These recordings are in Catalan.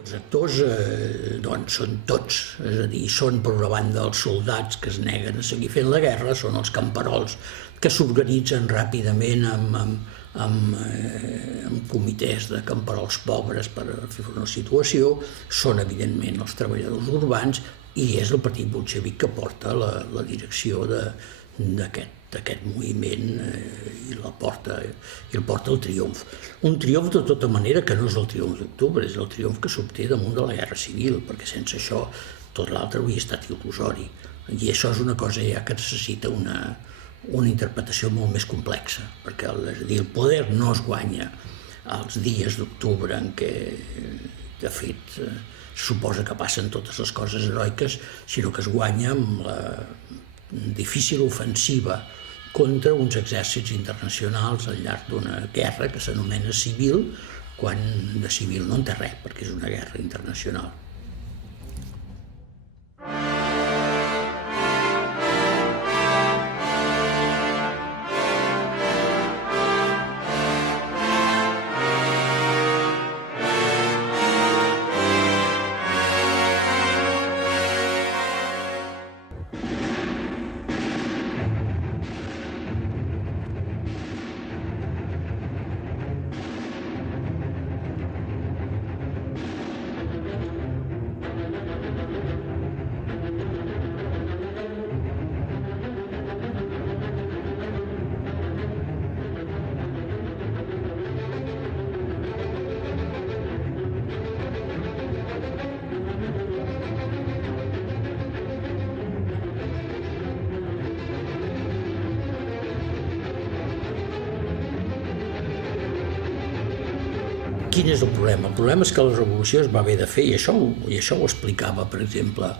Els actors són tots, és a dir, són per una banda els soldats que es neguen a seguir fent la guerra, són els camperols que s'organitzen ràpidament amb comitès de camperols pobres per fer una situació, són evidentment els treballadors urbans i és el partit bolxevic que porta la direcció d'aquest moviment i el porta al triomf. Un triomf de tota manera que no és el triomf d'octubre, és el triomf que s'obté damunt de la Guerra Civil, perquè sense això tot l'altre hauria estat il·lusori. I això és una cosa ja que necessita una interpretació molt més complexa, perquè és a dir, el poder no es guanya els dies d'octubre en què, de fet, suposa que passen totes les coses heroiques, sinó que es guanya amb la difícil ofensiva contra uns exèrcits internacionals al llarg d'una guerra que s'anomena civil, quan de civil no en té res, perquè és una guerra internacional. Quin és el problema? El problema és que la revolució es va haver de fer, i això ho explicava, per exemple,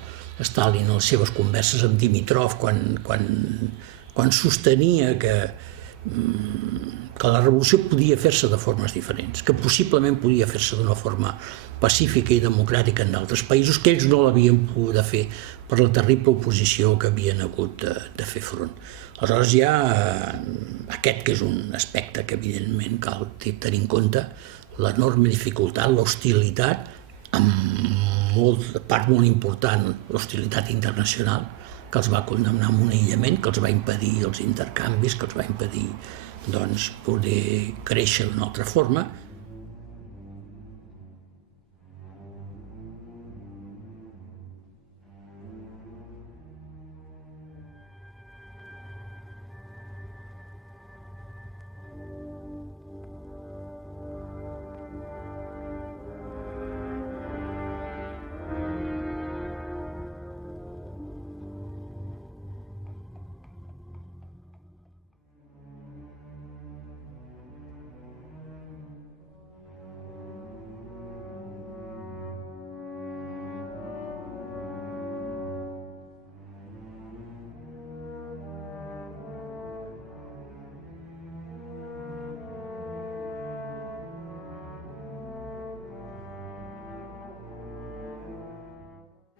Stalin en les seves converses amb Dimitrov, quan sostenia que la revolució podia fer-se de formes diferents, que possiblement podia fer-se d'una forma pacífica i democràtica en d'altres països, que ells no l'havien pogut fer per la terrible oposició que havien hagut de fer front. Aleshores hi ha aquest que és un aspecte que evidentment cal tenir en compte, l'enorme dificultat, l'hostilitat, amb part molt important, l'hostilitat internacional, que els va condemnar a un aïllament, que els va impedir els intercanvis, que els va impedir poder créixer d'una altra forma.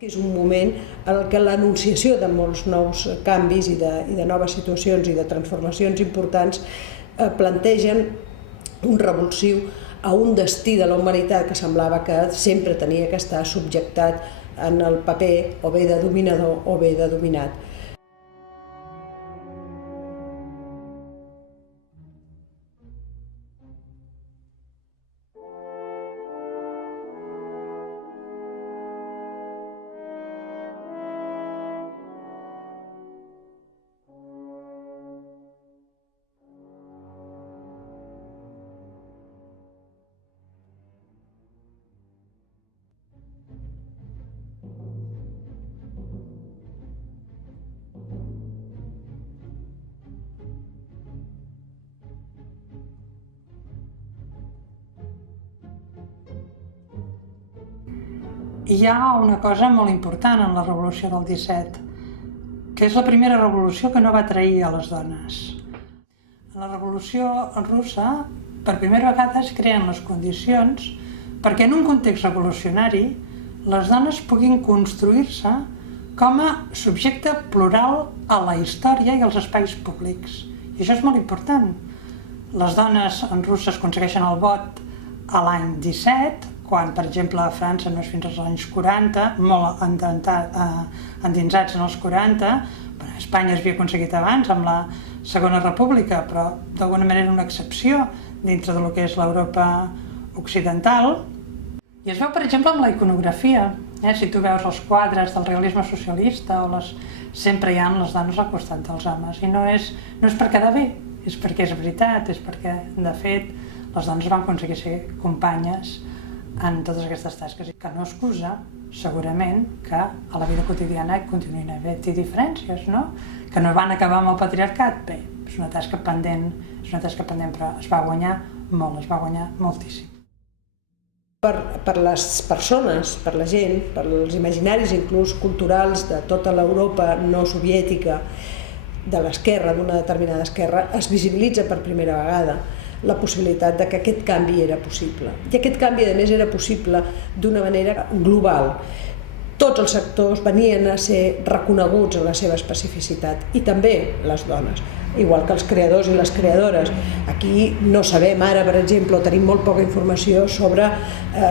És un moment en què l'anunciació de molts nous canvis i de noves situacions i de transformacions importants plantegen un revulsiu a un destí de la humanitat que semblava que sempre tenia que estar subjectat en el paper o bé de dominador o bé de dominat. Hi ha una cosa molt important en la revolució del 17, que és la primera revolució que no va trair a les dones. En la revolució russa, per primera vegada es creen les condicions perquè en un context revolucionari les dones puguin construir-se com a subjecte plural a la història i als espais públics. I això és molt important. Les dones russes aconsegueixen el vot a l'any 17, quan, per exemple, a França no és fins als anys 40, molt endinsats en els 40, a Espanya es havia aconseguit abans, amb la Segona República, però d'alguna manera una excepció dintre del que és l'Europa occidental. I es veu, per exemple, amb la iconografia. Si tu veus els quadres del realisme socialista, sempre hi ha les dones al costat dels homes. I no és per quedar bé, és perquè és veritat, és perquè, de fet, les dones van aconseguir ser companyes en totes aquestes tasques, que no excusa, segurament, que a la vida quotidiana continuïn havent-hi diferències, no? Que no van acabar amb el patriarcat. Bé, és una tasca pendent, però es va guanyar molt, es va guanyar moltíssim. Per les persones, per la gent, per els imaginaris inclús culturals de tota l'Europa no soviètica, de l'esquerra, d'una determinada esquerra, es visibilitza per primera vegada la possibilitat de que aquest canvi era possible. I aquest canvi, a més, era possible d'una manera global. Tots els sectors venien a ser reconeguts en la seva especificitat, i també les dones, igual que els creadors i les creadores. Aquí no sabem ara, per exemple, o tenim molt poca informació sobre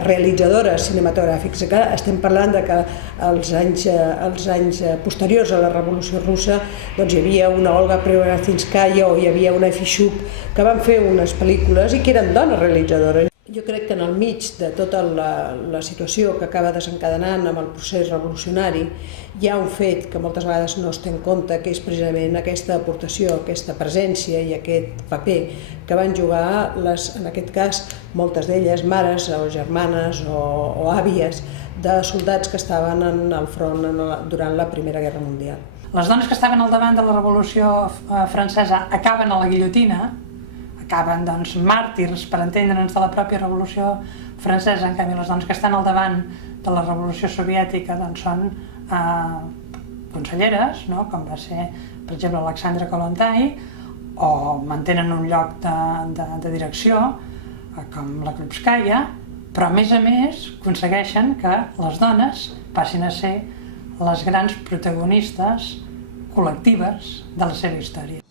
realitzadores cinematogràfics. Estem parlant de que als anys posteriors a la Revolució Russa hi havia una Olga Preobrazhinskaya o hi havia una Fishuk que van fer unes pel·lícules i que eren dones realitzadores. Jo crec que en el mig de tota la situació que acaba desencadenant amb el procés revolucionari hi ha un fet que moltes vegades no es té en compte, que és precisament aquesta aportació, aquesta presència i aquest paper que van jugar, en aquest cas, moltes d'elles, mares o germanes o àvies de soldats que estaven al front durant la Primera Guerra Mundial. Les dones que estaven al davant de la Revolució Francesa acaben a la guillotina, acaben màrtirs, per entendre'ns, de la pròpia Revolució Francesa. En canvi, les dones que estan al davant de la Revolució Soviètica són conselleres, com va ser, per exemple, Alexandra Kollontai, o mantenen un lloc de direcció, com la Krupskaya, però a més aconsegueixen que les dones passin a ser les grans protagonistes col·lectives de la seva història.